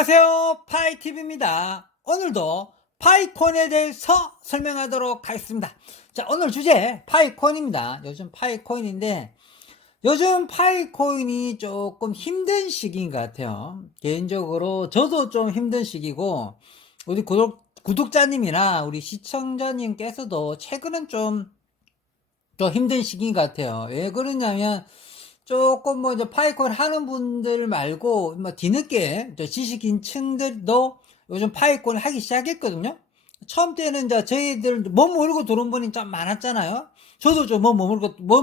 안녕하세요, 파이TV입니다. 오늘도 파이콘에 대해서 설명하도록 하겠습니다. 자, 오늘 주제 파이콘입니다. 요즘 파이코인인데 요즘 파이코인이 조금 힘든 시기인 것 같아요. 개인적으로 저도 좀 힘든 시기고 우리 구독자님이나 우리 시청자님께서도 최근은 좀 힘든 시기인 것 같아요. 왜 그러냐면 조금 뭐 이제 파이콘 하는 분들 말고 뭐 뒤늦게 지식인층들도 요즘 파이콘을 하기 시작했거든요. 처음 때는 이제 저희들 몸 모르고 들어온 분이 좀 많았잖아요. 저도 좀 몸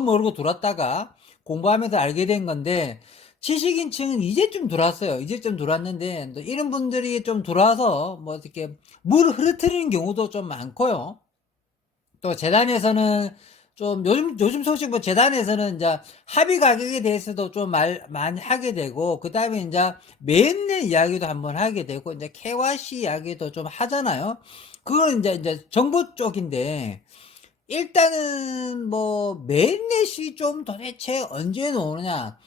모르고 들어왔다가 공부하면서 알게 된 건데, 지식인층은 이제쯤 들어왔어요. 이제쯤 들어왔는데 또 이런 분들이 좀 들어와서 뭐 이렇게 물을 흐르트리는 경우도 좀 많고요. 또 재단에서는 좀 요즘 소식 뭐 재단에서는 이제 합의 가격에 대해서도 좀 많이 하게 되고, 그 다음에 이제 매입내 이야기도 한번 하게 되고, 이제 KYC 이야기도 좀 하잖아요. 그거는 이제 정부 쪽인데, 일단은 뭐 매입넷이 좀 도대체 언제 나오느냐.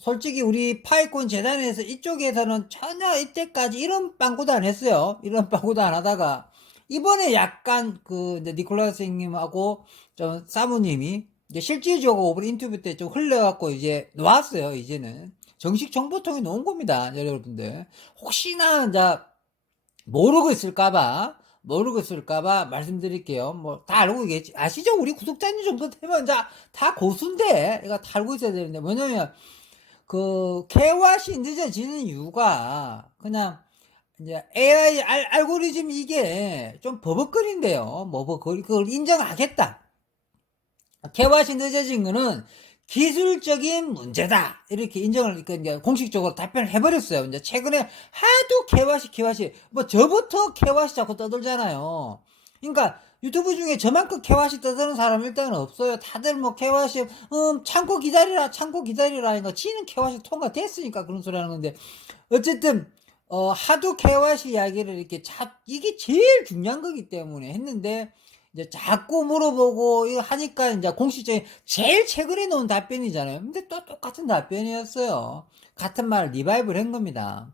솔직히 우리 파이콘 재단에서 이쪽에서는 전혀 이때까지 이런 빵꾸도 안 했어요. 이런 빵꾸도 안 하다가 이번에 약간 이제 니콜라스 형님하고 좀 사모님이 이제 실질적으로 인터뷰 때 좀 흘려갖고 이제 놓았어요. 이제는 정식 정보통이 놓은 겁니다, 여러분들. 혹시나 이제 모르고 있을까봐 말씀드릴게요. 뭐 다 알고 계시 아시죠? 우리 구독자님 정도 되면 이제 다 고수인데 이거 다 알고 있어야 되는데, 뭐냐면 KYC 늦어지는 이유가 그냥 이제 AI 알고리즘 이게 좀 버벅거린대요. 그걸 인정하겠다. KYC 늦어진 거는 기술적인 문제다, 이렇게 인정을 이제 공식적으로 답변을 해버렸어요. 이제 최근에 하도 KYC 뭐 저부터 KYC 자꾸 떠들잖아요. 그러니까 유튜브 중에 저만큼 KYC 떠드는 사람 일단은 없어요. 다들 뭐 KYC 참고 기다리라 하니까 지는 KYC 통과됐으니까 그런 소리 하는 건데, 어쨌든 하도 KYC 이야기를 이게 제일 중요한 거기 때문에 했는데, 이제 자꾸 물어보고 이거 하니까 이제 공식적인 제일 최근에 놓은 답변이잖아요. 근데 또 똑같은 답변이었어요. 같은 말을 리바이브를 한 겁니다.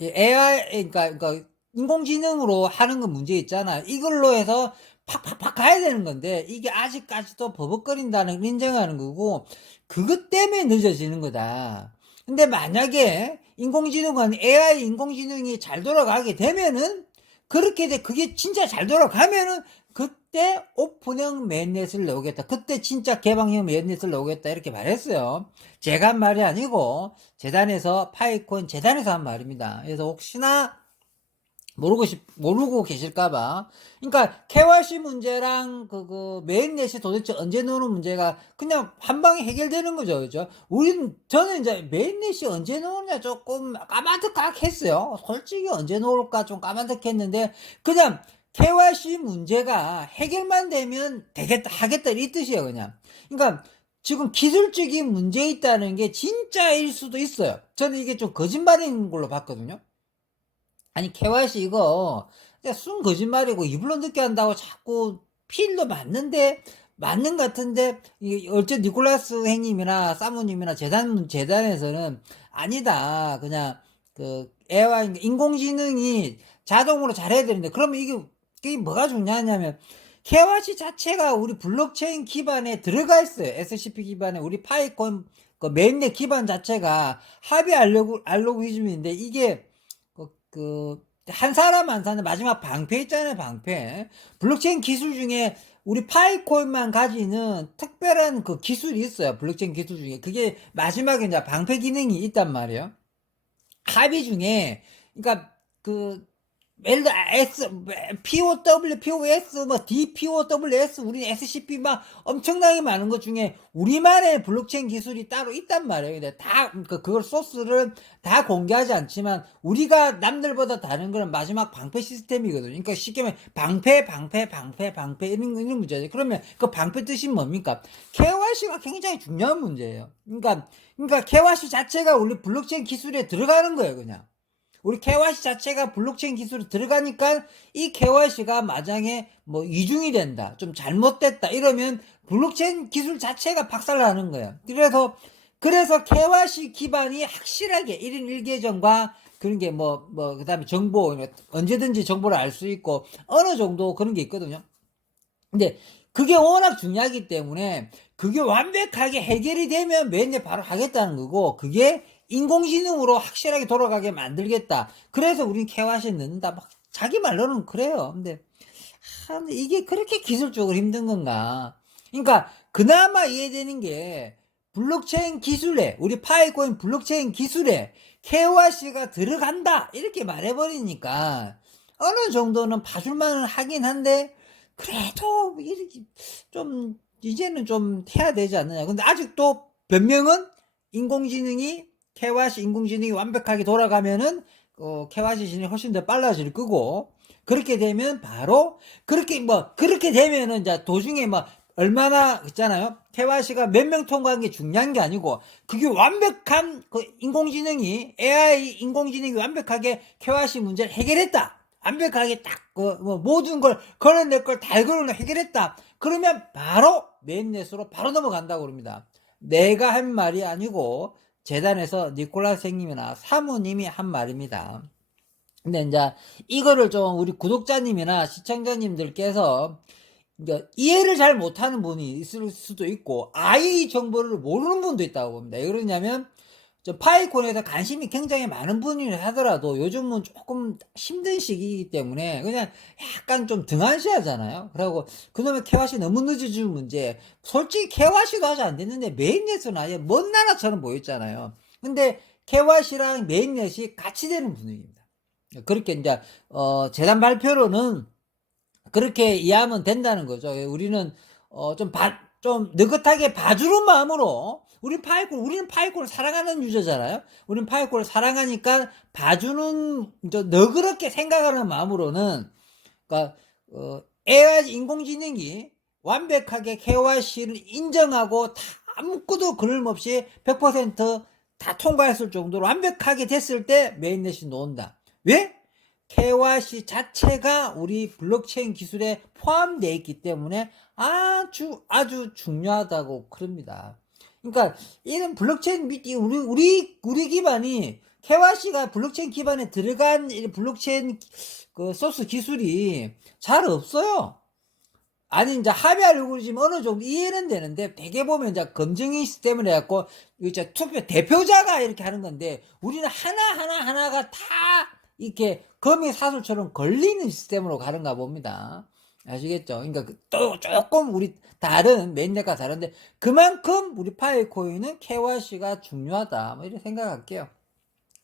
AI, 그러니까 인공지능으로 하는 거 문제 있잖아. 이걸로 해서 팍팍팍 가야 되는 건데, 이게 아직까지도 버벅거린다는 걸 인정하는 거고, 그것 때문에 늦어지는 거다. 근데 만약에 AI 인공지능이 잘 돌아가게 되면은, 그게 진짜 잘 돌아가면은, 그때 오픈형 mainnet을 나오겠다. 그때 진짜 개방형 mainnet을 나오겠다. 이렇게 말했어요. 제가 한 말이 아니고, 파이콘 재단에서 한 말입니다. 그래서 혹시나 모르고 계실까봐. 그러니까 KYC 문제랑 메인넷이 도대체 언제 나오는 문제가 그냥 한 방에 해결되는 거죠, 그죠? 저는 이제 메인넷이 언제 나오느냐 조금 까마득하겠어요. 솔직히 언제 나올까 좀 까마득했는데, 그냥 KYC 문제가 해결만 되면 하겠다 이 뜻이에요, 그냥. 그러니까 지금 기술적인 문제 있다는 게 진짜일 수도 있어요. 저는 이게 좀 거짓말인 걸로 봤거든요. 아니, KYC 이거 그냥 순 거짓말이고, 입으로 늦게 한다고 자꾸 필도 맞는 것 같은데, 어째 니콜라스 행님이나 사모님이나 재단에서는 아니다, 그냥 AI 인공지능이 자동으로 잘해야 되는데, 그러면 이게 뭐가 중요하냐면, KYC 자체가 우리 블록체인 기반에 들어가 있어요. SCP 기반에 우리 파이콘 메인넷 기반 자체가 합의 알고리즘인데, 이게 한 사람 한 사람 마지막 방패 있잖아요, 방패. 블록체인 기술 중에 우리 파이코인만 가지는 특별한 기술이 있어요. 블록체인 기술 중에. 그게 마지막에 이제 방패 기능이 있단 말이에요. 합의 중에, 그러니까 예를 들어 POW, POS, 뭐 DPOWS, 우리는 SCP 막 엄청나게 많은 것 중에 우리만의 블록체인 기술이 따로 있단 말이에요. 근데 그걸 소스를 다 공개하지 않지만 우리가 남들보다 다른 거는 마지막 방패 시스템이거든요. 그러니까 쉽게 말하면 방패 이런 문제죠. 그러면 그 방패 뜻이 뭡니까? KYC가 굉장히 중요한 문제예요. 그러니까 KYC 자체가 우리 블록체인 기술에 들어가는 거예요, 그냥. 우리 KYC 자체가 블록체인 기술에 들어가니까 이 KYC가 만약에 뭐 이중이 된다, 좀 잘못됐다 이러면 블록체인 기술 자체가 박살나는 거예요. 그래서 KYC 기반이 확실하게 1인 1계정과 그런 게 그다음에 정보, 언제든지 정보를 알 수 있고, 어느 정도 그런 게 있거든요. 근데 그게 워낙 중요하기 때문에 그게 완벽하게 해결이 되면 매년 바로 하겠다는 거고, 그게 인공지능으로 확실하게 돌아가게 만들겠다. 그래서 우린 KYC 넣는다. 막 자기 말로는 그래요. 근데 이게 그렇게 기술적으로 힘든 건가? 그러니까 그나마 이해되는 게 블록체인 기술에, 우리 파이코인 블록체인 기술에 KYC가 들어간다 이렇게 말해버리니까 어느 정도는 봐줄만은 하긴 한데, 그래도 이렇게 좀 이제는 좀 해야 되지 않느냐. 근데 아직도 변명은 인공지능이 KYC 인공지능이 완벽하게 돌아가면은 KYC 진행이 훨씬 더 빨라질 거고, 그렇게 되면 바로 그렇게 되면은 이제 도중에 얼마나 있잖아요. KYC가 몇 명 통과한 게 중요한 게 아니고, 그게 완벽한 인공지능이 AI 인공지능이 완벽하게 KYC 문제를 해결했다. 완벽하게 딱 모든 걸 걸어낼 걸 다 해결했다. 그러면 바로 메인넷으로 바로 넘어간다고 그럽니다. 내가 한 말이 아니고 재단에서 니콜라스 선생님이나 사모님이 한 말입니다. 근데 이제 이거를 좀 우리 구독자님이나 시청자님들께서 이해를 잘 못하는 분이 있을 수도 있고, 아예 이 정보를 모르는 분도 있다고 봅니다. 왜 그러냐면 파이콘에서 관심이 굉장히 많은 분이라 하더라도 요즘은 조금 힘든 시기이기 때문에 그냥 약간 좀 등한시하잖아요. 그리고 그놈의 KYC 너무 늦어지는 문제, 솔직히 KYC도 아직 안 됐는데 메인넷은 아예 먼 나라처럼 보였잖아요. 근데 KYC랑 메인넷이 같이 되는 분위기입니다. 그렇게 이제 재단 발표로는 그렇게 이해하면 된다는 거죠. 우리는 좀 느긋하게 봐주는 마음으로, 우리는 파이콘을 사랑하는 유저잖아요. 우리는 파이콘을 사랑하니까 봐주는, 너그럽게 생각하는 마음으로는, 그러니까 AI 인공지능이 완벽하게 KYC를 인정하고 다 아무것도 그늘없이 100%다 통과했을 정도로 완벽하게 됐을 때 메인넷이 놓는다. 왜? KYC 자체가 우리 블록체인 기술에 포함되어 있기 때문에 아주 중요하다고 그럽니다. 그러니까 이런 블록체인 우리 기반이 KYC가 블록체인 기반에 들어간 블록체인 소스 기술이 잘 없어요. 아니 이제 합의 알고리즘 어느 정도 이해는 되는데, 대개 보면 이제 검증이 시스템을 해갖고 이제 투표 대표자가 이렇게 하는 건데, 우리는 하나가 다 이렇게 거미 사슬처럼 걸리는 시스템으로 가는가 봅니다. 아시겠죠? 그러니까 또 조금 우리 다른 메인넷과 다른데, 그만큼 우리 파이코인은 KYC가 중요하다, 이렇게 생각할게요.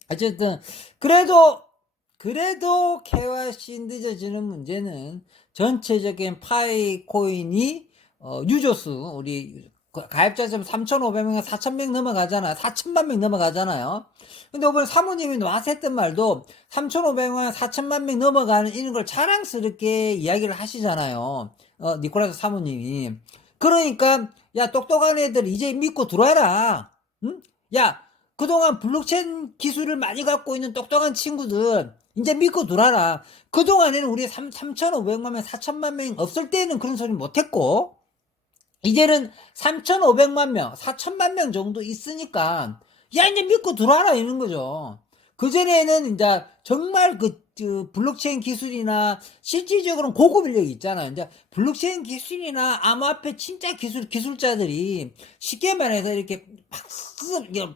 어쨌든 그래도 KYC 늦어지는 문제는 전체적인 파이코인이 유저수, 우리 가입자 좀 3,500명, 4,000명 넘어가잖아. 4천만 명 넘어가잖아요. 근데 이번에 사모님이 와서 했던 말도 3,500명, 4천만 명 넘어가는 이런 걸 자랑스럽게 이야기를 하시잖아요. 니콜라스 사모님이. 그러니까 야, 똑똑한 애들 이제 믿고 들어와라. 응? 야, 그동안 블록체인 기술을 많이 갖고 있는 똑똑한 친구들 이제 믿고 들어와라. 그동안에는 우리 3,500만 명, 4천만 명 없을 때는 그런 소리 못했고, 이제는 3,500만 명, 4천만 명 정도 있으니까 야, 이제 믿고 들어와라 이런 거죠. 그전에는 이제 정말 블록체인 기술이나 실질적으로는 고급 인력이 있잖아요. 이제 블록체인 기술이나 암호화폐 진짜 기술자들이 쉽게 말해서 이렇게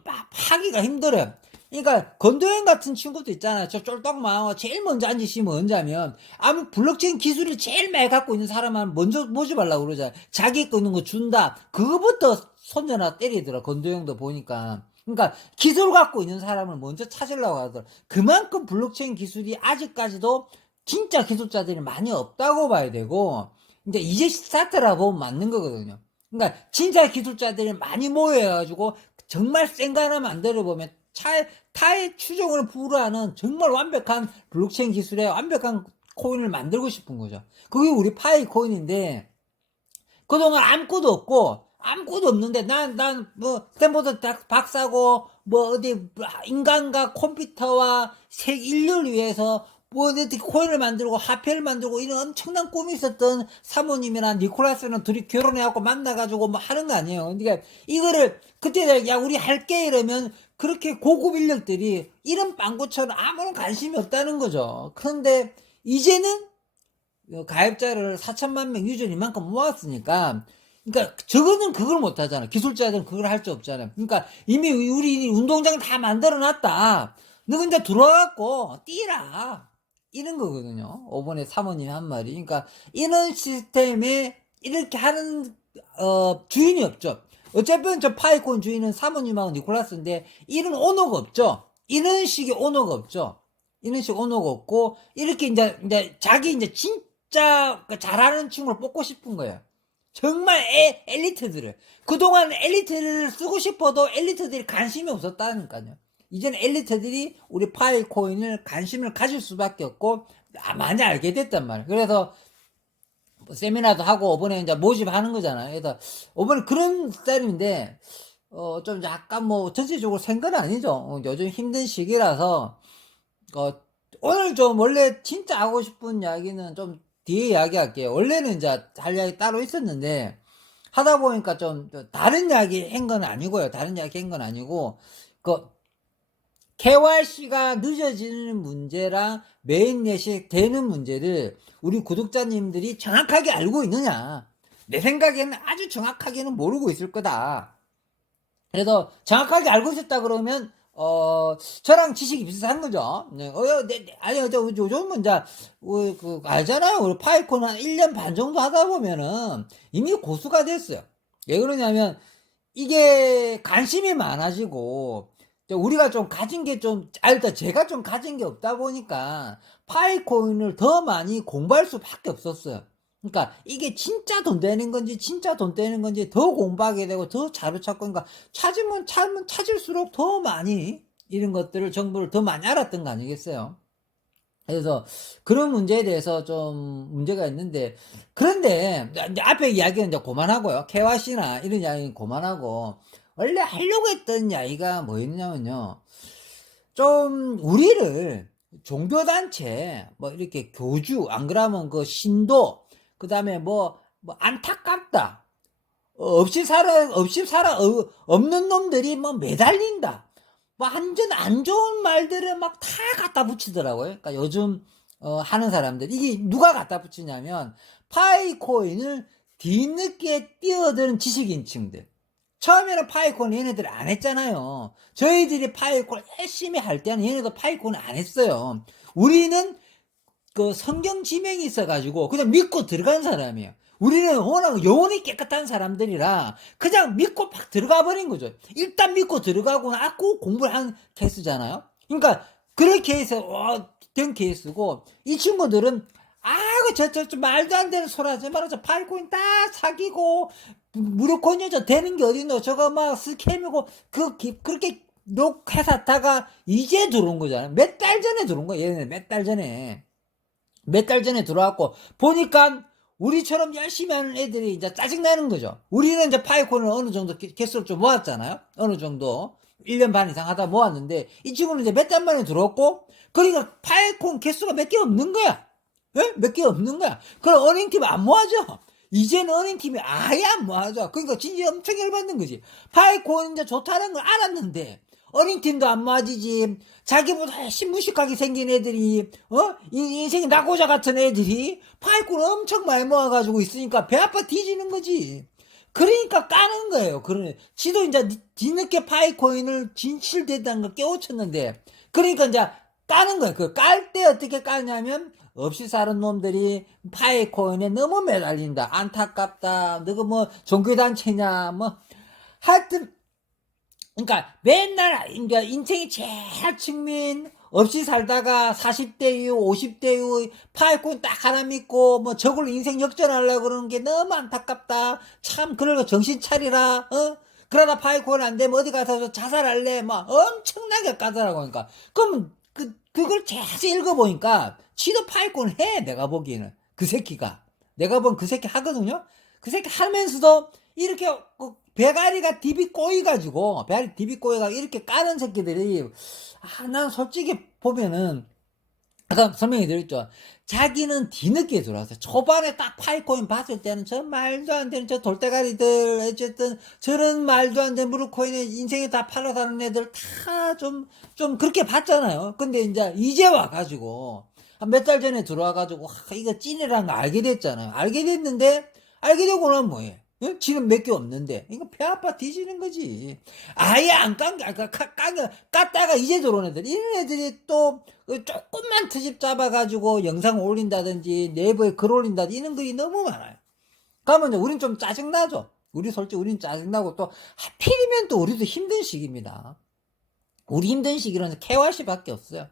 막 하기가 힘들어요. 그러니까 건도현 같은 친구도 있잖아요. 저 쫄떡망 제일 먼저 앉으시면 언제하면 아무 블록체인 기술을 제일 많이 갖고 있는 사람은 먼저 모집하려고 그러잖아요. 자기 거 있는 거 준다. 그거부터 손전화 때리더라. 건도현도 보니까. 그러니까 기술 갖고 있는 사람을 먼저 찾으려고 하더라. 그만큼 블록체인 기술이 아직까지도 진짜 기술자들이 많이 없다고 봐야 되고, 이제 스타트라고 보면 맞는 거거든요. 그러니까 진짜 기술자들이 많이 모여가지고 정말 센 거 하나 만들어 보면 타의 추종을 불허하는 정말 완벽한 블록체인 기술에 완벽한 코인을 만들고 싶은 거죠. 그게 우리 파이코인인데, 그동안 아무것도 없는데, 난 스탠포드 박사고, 어디, 인간과 컴퓨터와 인류를 위해서 뭐 어떻게 코인을 만들고 화폐를 만들고 이런 엄청난 꿈이 있었던 사모님이랑 니콜라스랑 둘이 결혼해갖고 만나가지고 뭐 하는 거 아니에요. 그러니까 이거를 그때 야 우리 할게 이러면 그렇게 고급 인력들이 이런 빵구처럼 아무런 관심이 없다는 거죠. 그런데 이제는 가입자를 4천만 명 유저를 이만큼 모았으니까 그러니까 저거는 그걸 못 하잖아. 기술자들은 그걸 할 수 없잖아요. 그러니까 이미 우리 운동장 다 만들어 놨다. 너 근데 들어와갖고 뛰라. 이런 거거든요. 5번에 사모님 한 말이. 그러니까 이런 시스템에 이렇게 하는 주인이 없죠. 어차피 저 파이콘 주인은 사모님하고 니콜라스인데 이런 오너가 없죠. 이런 식의 오너가 없죠. 이런 식 오너가 없고 이렇게 이제 자기 이제 진짜 잘하는 친구를 뽑고 싶은 거예요. 정말 엘리트들을. 그동안 엘리트를 쓰고 싶어도 엘리트들이 관심이 없었다니까요. 이제는 엘리트들이 우리 파이코인을 관심을 가질 수밖에 없고 많이 알게 됐단 말이에요. 그래서 뭐 세미나도 하고 이번에 이제 모집하는 거잖아요. 그래서 이번에 그런 스타일인데 좀 약간 뭐 전체적으로 센 건 아니죠. 요즘 힘든 시기라서 오늘 좀 원래 진짜 하고 싶은 이야기는 좀 뒤에 이야기할게요. 원래는 이제 할 이야기 따로 있었는데 하다 보니까 좀 다른 이야기 한 건 아니고요. 다른 이야기 한 건 아니고 그 KYC가 늦어지는 문제랑 메인넷이 되는 문제를 우리 구독자님들이 정확하게 알고 있느냐. 내 생각에는 아주 정확하게는 모르고 있을 거다. 그래서 정확하게 알고 있었다 그러면 저랑 지식이 비슷한 거죠. 네. 아니, 요즘은 이제, 알잖아요. 우리 파이콘 한 1년 반 정도 하다 보면은 이미 고수가 됐어요. 왜 그러냐면, 이게 관심이 많아지고, 우리가 좀 가진 게 좀, 일단 제가 좀 가진 게 없다 보니까, 파이코인을 더 많이 공부할 수밖에 없었어요. 그러니까 이게 진짜 돈 되는 건지 진짜 돈 되는 건지 더 공부하게 되고 더 자료 찾고 그러니까 찾으면 찾을수록 더 많이 이런 것들을 정보를 더 많이 알았던 거 아니겠어요? 그래서 그런 문제에 대해서 좀 문제가 있는데 그런데 이제 앞에 이야기는 이제 그만하고요. KYC나 이런 이야기는 그만하고 원래 하려고 했던 이야기가 뭐였냐면요. 좀 우리를 종교단체 뭐 이렇게 교주 안 그러면 그 신도 그 다음에 뭐 안타깝다 없는 놈들이 뭐 매달린다 뭐 완전 안 좋은 말들을 막 다 갖다 붙이더라고요. 그러니까 요즘 하는 사람들 이게 누가 갖다 붙이냐면 파이코인을 뒤늦게 뛰어드는 지식인층들. 처음에는 파이콘 얘네들 안 했잖아요. 저희들이 파이콘 열심히 할 때는 얘네도 파이콘을 안 했어요. 우리는 그 성경 지명이 있어가지고 그냥 믿고 들어간 사람이에요. 우리는 워낙 영혼이 깨끗한 사람들이라 그냥 믿고 막 들어가 버린 거죠. 일단 믿고 들어가고 나고 공부를 한 케이스잖아요. 그러니까 그렇게 해서 된 케이스고 이 친구들은 저 말도 안 되는 소리 하지 말아. 저 파이코인 다 사기고 무료코인이 저 되는 게 어딨노. 저거 막 스캠이고 그렇게 녹해놨다가 이제 들어온 거잖아요. 몇 달 전에 들어온 거예요. 얘네 몇 달 전에. 몇 달 전에 들어왔고 보니까 우리처럼 열심히 하는 애들이 이제 짜증나는 거죠. 우리는 이제 파이콘을 어느 정도 개수를 좀 모았잖아요. 어느 정도 1년 반 이상 하다 모았는데 이 친구는 이제 몇 달 만에 들어왔고 그러니까 파이콘 개수가 몇 개 없는 거야. 예? 몇 개 없는 거야. 그럼 어닝팀 안 모아져. 이제는 어닝팀이 아예 안 모아져. 그러니까 진짜 엄청 열받는 거지. 파이콘 이제 좋다는 걸 알았는데 어닝팀도 안 모아지지. 자기보다 훨씬 무식하게 생긴 애들이 인생이 낙오자 같은 애들이 파이콘 엄청 많이 모아가지고 있으니까 배 아파 뒤지는 거지. 그러니까 까는 거예요. 그러네. 지도 이제 뒤늦게 파이코인을 진실됐다는 걸 깨우쳤는데 그러니까 이제 까는 거예요. 그 깔 때 어떻게 까냐면 없이 사는 놈들이 파이코인에 너무 매달린다. 안타깝다. 너가 뭐 종교단체냐. 뭐 하여튼 그러니까 맨날 그러니까 인생이 제일 측면 없이 살다가 40대 이후 50대 이후 파이콘 딱 하나 믿고 뭐 저걸로 인생 역전하려고 그러는 게 너무 안타깝다. 참 그러고 정신 차리라. 그러다 파이콘 안 되면 어디 가서 자살할래. 막 엄청나게 까더라고. 그러니까 그럼 그걸 자세히 읽어보니까 지도 파이콘 해. 내가 보기에는 그 새끼가 내가 본 그 새끼 하거든요. 그 새끼 하면서도 이렇게 배가리가 딥이 꼬이가지고 배가리 딥이 꼬이가 이렇게 까는 새끼들이 난 솔직히 보면은 아까 설명해 드렸죠. 자기는 뒤늦게 들어왔어요. 초반에 딱 파이코인 봤을 때는 저 말도 안 되는 저 돌대가리들, 어쨌든 저런 말도 안 되는 무르코인에 인생에 다 팔아 사는 애들 다 좀 그렇게 봤잖아요. 근데 이제 와가지고, 한 몇 달 전에 들어와가지고, 이거 찐이라는 거 알게 됐잖아요. 알게 됐는데, 알게 되고 나면 뭐해? 응? 지금 몇 개 없는데. 이거 배 아파 뒤지는 거지. 아예 안 깐 게, 깠다가 이제 들어온 애들. 이런 애들이 또, 조금만 트집 잡아가지고 영상 올린다든지, 네이버에 글 올린다든지, 이런 글이 너무 많아요. 그러면 우린 좀 짜증나죠? 솔직히 우린 짜증나고 또, 하필이면 또 우리도 힘든 시기입니다. 우리 힘든 시기는 KYC밖에 없어요.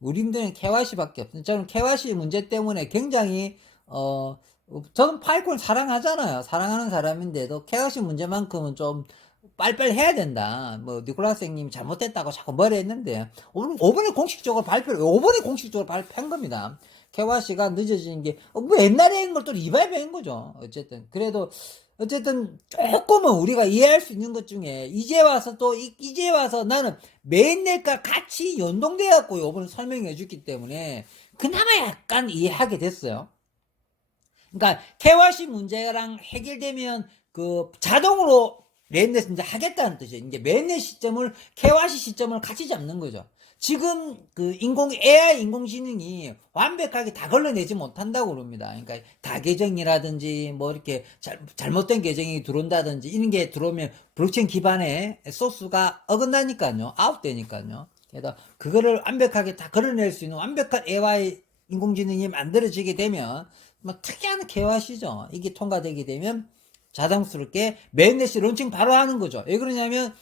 우리 힘든 KYC밖에 없어요. 저는 KYC 문제 때문에 굉장히, 저는 파이콘 사랑하잖아요. 사랑하는 사람인데도 KYC 문제만큼은 좀 빨리빨리 해야 된다. 뭐 니콜라스 형님 잘못됐다고 자꾸 뭐라 했는데 5번에 공식적으로 발표를 5번에 공식적으로 발표한 겁니다. KYC가 늦어지는 게 뭐 옛날에 한 걸 또 리바이브한 거죠. 어쨌든 조금은 우리가 이해할 수 있는 것 중에 이제 와서 나는 메인넷과 같이 연동돼 갖고 요번에 설명해 줬기 때문에 그나마 약간 이해하게 됐어요. 그러니까 KYC 문제랑 해결되면 그 자동으로 메인넷 이제 하겠다는 뜻이에요. 이제 메인넷 시점을 KYC 시점을 같이 잡는 거죠. 지금 그 AI 인공지능이 완벽하게 다 걸러내지 못한다고 그럽니다. 그러니까 다 계정이라든지 뭐 이렇게 잘못된 계정이 들어온다든지 이런 게 들어오면 블록체인 기반의 소스가 어긋나니까요. 아웃되니까요. 그래서 그거를 완벽하게 다 걸어낼 수 있는 완벽한 AI 인공지능이 만들어지게 되면 뭐 특이한 KYC죠. 이게 통과되게 되면 자동스럽게 메인넷이 론칭 바로 하는 거죠. 왜 그러냐면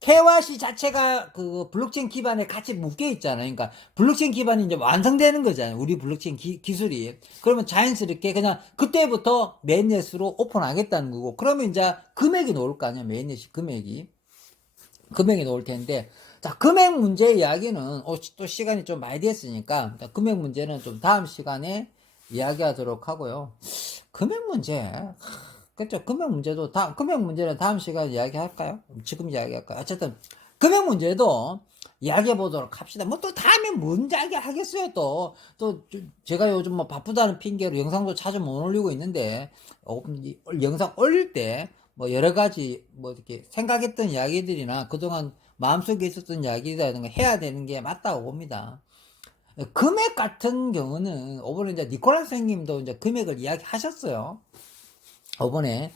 KYC 자체가 그 블록체인 기반에 같이 묶여 있잖아요. 그러니까 블록체인 기반이 이제 완성되는 거잖아요. 우리 블록체인 기술이. 그러면 자연스럽게 그냥 그때부터 메인넷으로 오픈하겠다는 거고. 그러면 이제 금액이 나올 거 아니야. 메인넷이 금액이 나올 텐데. 자, 금액 문제 이야기는 또 시간이 좀 많이 됐으니까 금액 문제는 좀 다음 시간에 이야기하도록 하고요. 금액 문제. 그렇죠. 금액 문제는 다음 시간에 이야기할까요? 지금 이야기할까요? 어쨌든, 금액 문제도 이야기해 보도록 합시다. 뭐 또 다음에 뭔 이야기 하겠어요, 제가 요즘 뭐 바쁘다는 핑계로 영상도 자주 못 올리고 있는데, 영상 올릴 때, 뭐 여러 가지, 뭐 이렇게 생각했던 이야기들이나 그동안 마음속에 있었던 이야기라든가 해야 되는 게 맞다고 봅니다. 금액 같은 경우는, 이번에 이제 니콜라 선생님도 이제 금액을 이야기하셨어요. 이번에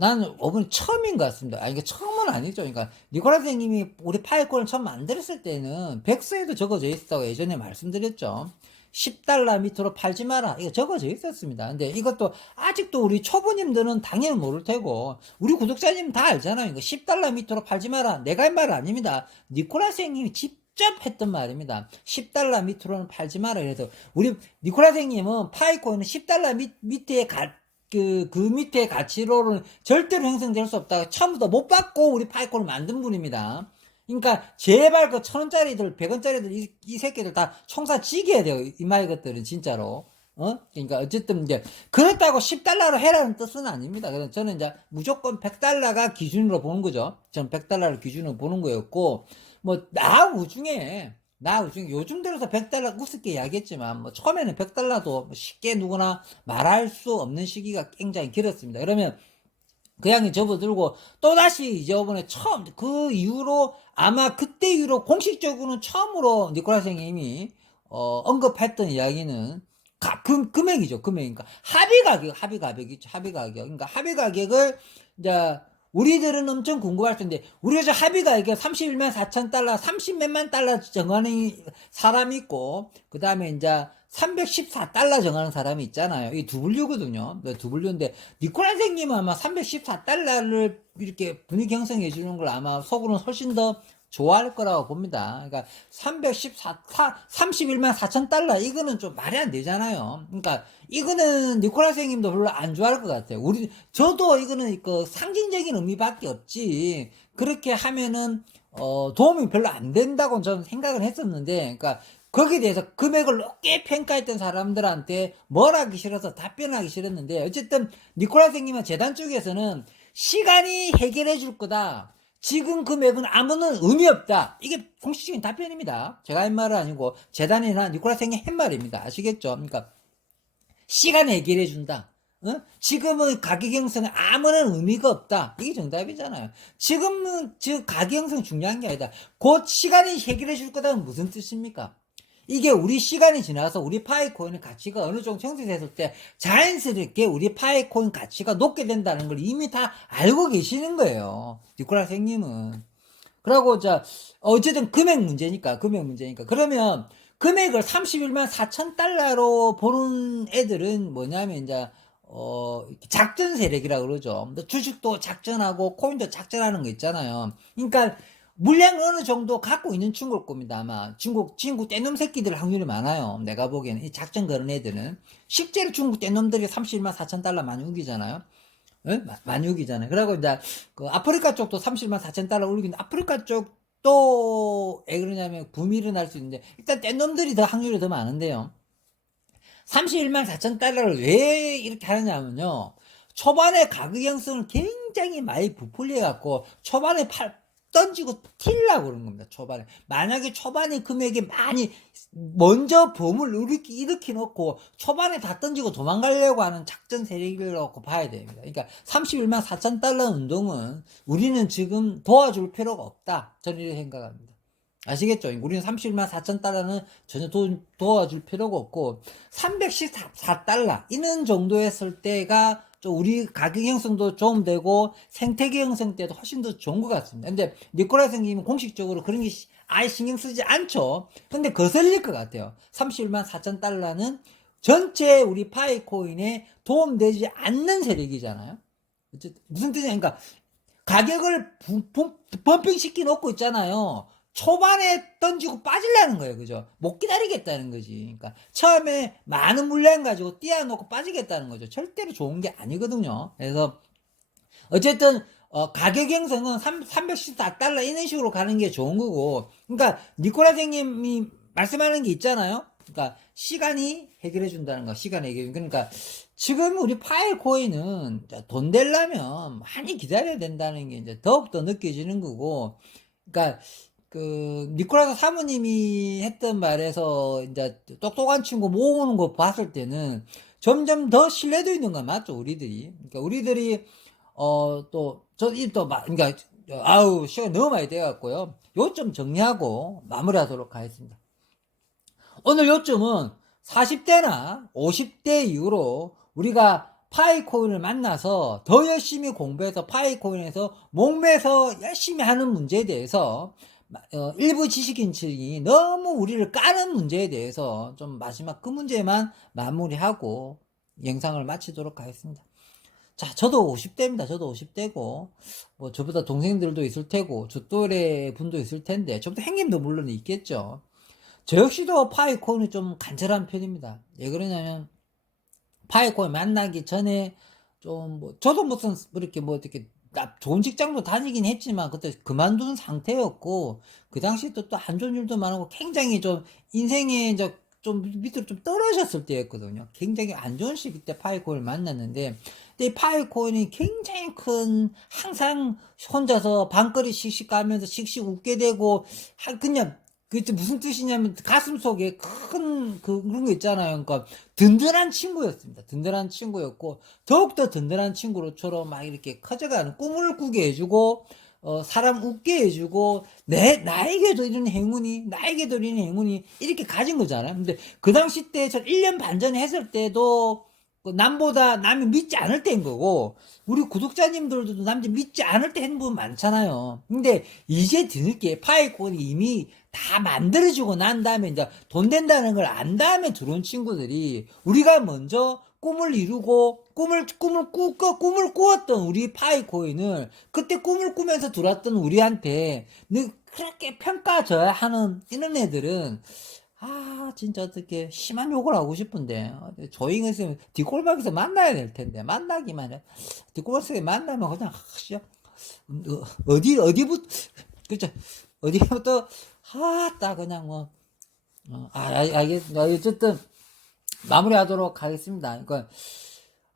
나는 이번에 처음인 것 같습니다. 이게 처음은 아니죠. 그러니까 니콜라 선생님이 우리 파이콘을 처음 만들었을 때는 백서에도 적어져 있었다고 예전에 말씀드렸죠. 10달러 밑으로 팔지 마라. 이거 적어져 있었습니다. 근데 이것도 아직도 우리 초보님들은 당연히 모를 테고 우리 구독자님 다 알잖아요. 이거 10달러 밑으로 팔지 마라. 내가 한 말 아닙니다. 니콜라 선생님이 직접 했던 말입니다. 10달러 밑으로는 팔지 마라. 그래서 우리 니콜라 선생님은 파이콘은 10달러 밑에 그 밑에 가치로는 절대로 형성될 수 없다. 처음부터 못 받고 우리 파이콘을 만든 분입니다. 그러니까 제발 그 1,000원짜리들 100원짜리들 이 새끼들 다 총사 지게 돼요. 이 말 것들은 진짜로. 그러니까 어쨌든 이제 그렇다고 10달러로 해라는 뜻은 아닙니다. 그래서 저는 이제 무조건 100달러가 기준으로 보는 거죠. 저는 100달러를 기준으로 보는 거였고 요즘 들어서 100달러 우습게 이야기했지만 처음에는 100달러도 쉽게 누구나 말할 수 없는 시기가 굉장히 길었습니다. 그러면 그 양이 접어들고 또다시 이제 이번에 처음 그 이후로 아마 그때 이후로 공식적으로는 처음으로 니콜라 선생님이 언급했던 이야기는 금액이죠. 금액이니까 합의 가격이죠. 합의 가격. 그러니까 합의 가격을 이제 우리들은 엄청 궁금할 텐데 우리가 합의 가격이 31만 4천 달러 30몇만 달러 정하는 사람이 있고 그 다음에 이제 314달러 정하는 사람이 있잖아요. 이 두 분류거든요. 두 분류인데 니콜라 선생님은 아마 314달러를 이렇게 분위기 형성해 주는 걸 아마 속으로는 훨씬 더 좋아할 거라고 봅니다. 그러니까 31만 4천 달러 이거는 좀 말이 안 되잖아요. 그러니까 이거는 니콜라 선생님도 별로 안 좋아할 것 같아요. 저도 이거는 그 상징적인 의미밖에 없지. 그렇게 하면은 도움이 별로 안 된다고 저는 생각을 했었는데, 그러니까 거기에 대해서 금액을 높게 평가했던 사람들한테 뭘 하기 싫어서 답변하기 싫었는데, 어쨌든 니콜라 선생님은 재단 쪽에서는 시간이 해결해 줄 거다. 지금 금액은 아무런 의미 없다. 이게 공식적인 답변입니다. 제가 한 말은 아니고 재단이나 니콜라스 형이 한 말입니다. 아시겠죠? 그러니까 시간 해결해 준다. 지금은 가격 형성은 아무런 의미가 없다. 이게 정답이잖아요. 지금은 즉 가격 형성 중요한 게 아니다. 곧 시간이 해결해 줄 거다는 무슨 뜻입니까? 이게 우리 시간이 지나서 우리 파이코인 가치가 어느 정도 형성됐을 때 자연스럽게 우리 파이코인 가치가 높게 된다는 걸 이미 다 알고 계시는 거예요. 니콜라 선생님은. 그러고 어쨌든 금액 문제니까. 그러면 금액을 31만 4천 달러로 보는 애들은 뭐냐면 이제 작전 세력이라고 그러죠. 주식도 작전하고 코인도 작전하는 거 있잖아요. 그러니까 물량 어느 정도 갖고 있는 친구일 겁니다. 아마 중국 떼놈 새끼들 확률이 많아요. 내가 보기에는 이 작전 그런 애들은 실제로 중국 떼놈들이 31만 4천 달러 많이 우기잖아요. 많이 우기잖아요. 그리고 이제 그 아프리카 쪽도 31만 4천 달러 우기는데 아프리카 쪽도 왜 그러냐면 붐이 일어날 수 있는데 일단 떼놈들이 더 확률이 더 많은데요. 31만 4천 달러를 왜 이렇게 하느냐면요. 초반에 가격 형성을 굉장히 많이 부풀려 갖고 초반에 던지고 튀려고 그러는 겁니다. 초반에. 만약에 초반에 금액이 많이 먼저 붐을 일으키 놓고 초반에 다 던지고 도망가려고 하는 작전 세력이라고 봐야 됩니다. 그러니까 31만 4천 달러 운동은 우리는 지금 도와줄 필요가 없다. 저는 이렇게 생각합니다. 아시겠죠? 우리는 31만 4천 달러는 전혀 도와줄 필요가 없고 314달러 이런 정도 했을 때가 좀 우리 가격 형성도 좀 되고 생태계 형성 때도 훨씬 더 좋은 것 같습니다. 근데 니콜라 선생님은 공식적으로 그런 게 아예 신경 쓰지 않죠. 근데 거슬릴 것 같아요. 31만 4천 달러는 전체 우리 파이코인에 도움되지 않는 세력이잖아요. 무슨 뜻이냐? 그러니까 가격을 범핑 시켜 놓고 있잖아요. 초반에 던지고 빠지려는 거예요. 그죠? 못 기다리겠다는 거지. 그러니까 처음에 많은 물량 가지고 띄워놓고 빠지겠다는 거죠. 절대로 좋은 게 아니거든요. 그래서 어쨌든 가격 형성은 314달러 이런 식으로 가는 게 좋은 거고, 그러니까 니콜라 선생님이 말씀하는 게 있잖아요. 그러니까 시간이 해결해 준다는 거. 시간 해결. 그러니까 지금 우리 파일 코인은 돈 되려면 많이 기다려야 된다는 게 이제 더욱더 느껴지는 거고, 그러니까 그 니콜라스 사모님이 했던 말에서 이제 똑똑한 친구 모으는 거 봤을 때는 점점 더 신뢰도 있는 건 맞죠, 우리들이. 그러니까 우리들이 그러니까 아우 시간 너무 많이 돼갖고요. 요점 정리하고 마무리하도록 하겠습니다. 오늘 요점은 40대나 50대 이후로 우리가 파이코인을 만나서 더 열심히 공부해서 파이코인에서 목매서 열심히 하는 문제에 대해서 일부 지식인층이 너무 우리를 까는 문제에 대해서 좀 마지막 그 문제만 마무리하고 영상을 마치도록 하겠습니다. 자, 저도 50대입니다. 저도 50대고, 뭐, 저보다 동생들도 있을 테고, 저 또래 분도 있을 텐데, 저보다 형님도 물론 있겠죠. 저 역시도 파이코인이 좀 간절한 편입니다. 왜 그러냐면, 파이코인 만나기 전에 좀 저도 무슨 이렇게 이렇게 좋은 직장도 다니긴 했지만 그때 그만둔 상태였고 그 당시 또 안 좋은 일도 많고 굉장히 좀 인생에 이제 좀 밑으로 좀 떨어졌을 때였거든요. 굉장히 안 좋은 시기 때 파이코인을 만났는데 이 파이코인이 굉장히 큰 항상 혼자서 방거리 씩씩 가면서 씩씩 웃게 되고 그냥 그게 무슨 뜻이냐면 가슴 속에 큰 그런 거 있잖아요. 그러니까 든든한 친구였습니다. 든든한 친구였고 더욱더 든든한 친구로처럼 막 이렇게 커져가는 꿈을 꾸게 해주고 사람 웃게 해주고 나에게도 이런 행운이 이렇게 가진 거잖아요. 근데 그 당시 때 저 1년 반 전에 했을 때도 남보다 남이 믿지 않을 때인 거고 우리 구독자님들도 남들 믿지 않을 때 했는 분 많잖아요. 근데 이제 뒤늦게 파이콘이 이미 다 만들어지고 난 다음에 이제 돈 된다는 걸 안 다음에 들어온 친구들이 우리가 먼저 꿈을 이루고 꿈을 꾸었던 우리 파이코인을 그때 꿈을 꾸면서 들어왔던 우리한테 그렇게 평가져야 하는 이런 애들은 진짜 어떻게 심한 욕을 하고 싶은데 조잉 있으면 뒷골목에서 만나야 될 텐데 만나기만 해. 뒷골목에서 만나면 그냥 어디부터 그죠? 어디부터 딱 그냥 알겠습니다. 어쨌든 마무리하도록 하겠습니다. 그러니까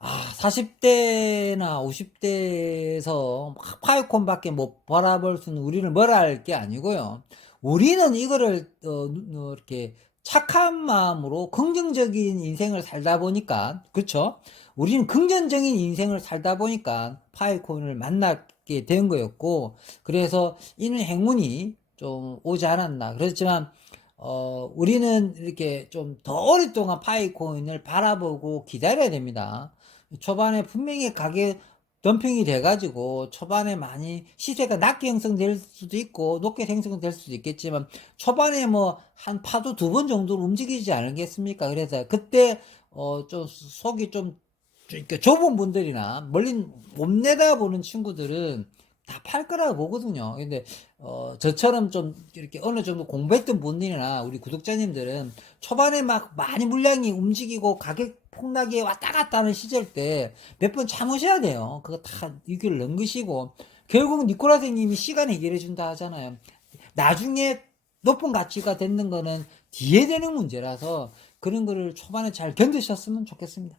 40대나 50대에서 막 파이콘밖에 못 바라볼 수는 우리는 뭐라 할 게 아니고요. 우리는 이거를 이렇게 착한 마음으로 긍정적인 인생을 살다 보니까, 그쵸? 우리는 긍정적인 인생을 살다 보니까 파이콘을 만나게 된 거였고, 그래서 이는 행운이 좀 오지 않았나. 그렇지만 우리는 이렇게 좀 더 오랫동안 파이코인을 바라보고 기다려야 됩니다. 초반에 분명히 가격 덤핑이 돼가지고 초반에 많이 시세가 낮게 형성될 수도 있고 높게 형성될 수도 있겠지만, 초반에 뭐 한 파도 2번 정도로 움직이지 않겠습니까? 그래서 그때 좀 속이 좀 이렇게 좁은 분들이나 멀리 못 내다보는 친구들은 다 팔 거라고 보거든요. 근데 저처럼 좀 이렇게 어느 정도 공부했던 분들이나 우리 구독자님들은 초반에 막 많이 물량이 움직이고 가격 폭락이 왔다 갔다 하는 시절 때 몇 번 참으셔야 돼요. 그거 다 위기를 넘기시고, 결국 니콜라 선생님이 시간 해결해 준다 하잖아요. 나중에 높은 가치가 되는 거는 뒤에 되는 문제라서 그런 거를 초반에 잘 견디셨으면 좋겠습니다.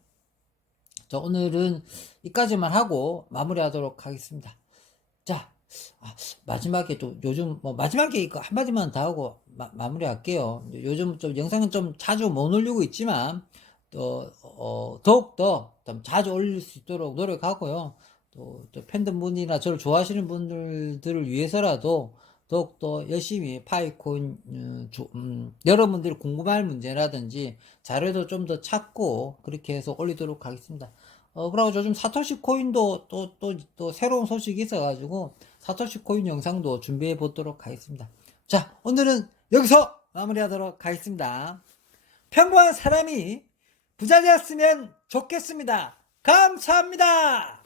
자, 오늘은 여기까지만 하고 마무리하도록 하겠습니다. 자, 마지막에 또 요즘 뭐 마지막에 이거 한마디만 더 하고 마무리할게요. 요즘 좀 영상은 좀 자주 못 올리고 있지만 또 더욱더 좀 자주 올릴 수 있도록 노력하고요. 또 팬분들이나 저를 좋아하시는 분들을 위해서라도 더욱더 열심히 파이콘 여러분들이 궁금할 문제라든지 자료도 좀 더 찾고 그렇게 해서 올리도록 하겠습니다. 그리고 요즘 사토시 코인도 또 새로운 소식이 있어가지고 사토시 코인 영상도 준비해 보도록 하겠습니다. 자, 오늘은 여기서 마무리하도록 하겠습니다. 평범한 사람이 부자 되었으면 좋겠습니다. 감사합니다.